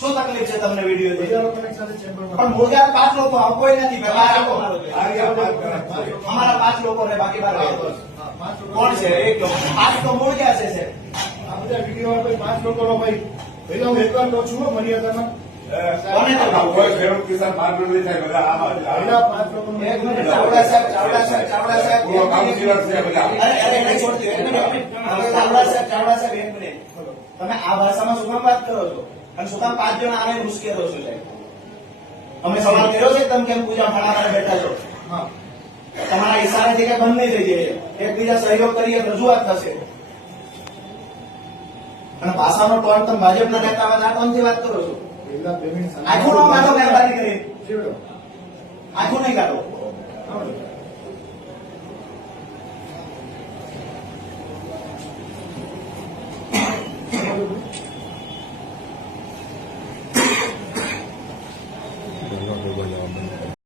શું તકલીફ છે તમને વિડીયો પણ મોજા 5 લોકો કોઈ નથી અમારા 5 લોકો ને બાકી 12 કોણ છે? 1 લોકો 5 તો મોજા છે સાહેબ. આ બધા વિડીયો 5 લોકો નો ભાઈ પહેલા હું એકવાર લો છું મર્યાદામાં કોને કોઈ ખેડૂત કિસાન માર્ગ નથી થાય બધા આમાં પહેલા 5 લોકો ચાવડા સાહેબ કાઉન્સિલર છે બધા. ચાવડા સાહેબ 1 મિનિટ. તમે આ ભાષામાં શું કામ વાત કરો છો અને શું કામ 5 જણ આવે મુશ્કેલો છો સાહેબ? અમે સવાલ કર્યો છે તમે કેમ પૂજા ફાળા બેઠા છો? હા તમારા ઈશારેથી કઈ બંધ નહીં થઈ જાય. એકબીજા સહયોગ કરીએ રજૂઆત થશે. અને ભાષાનો ટોન તમે ભાજપના નેતા આ ટોનથી વાત કરો છો. પહેલા પેમેન્ટ આખું નો કાઢો મહેરબાની કરી. આખું નહીં કાઢો. જવાબ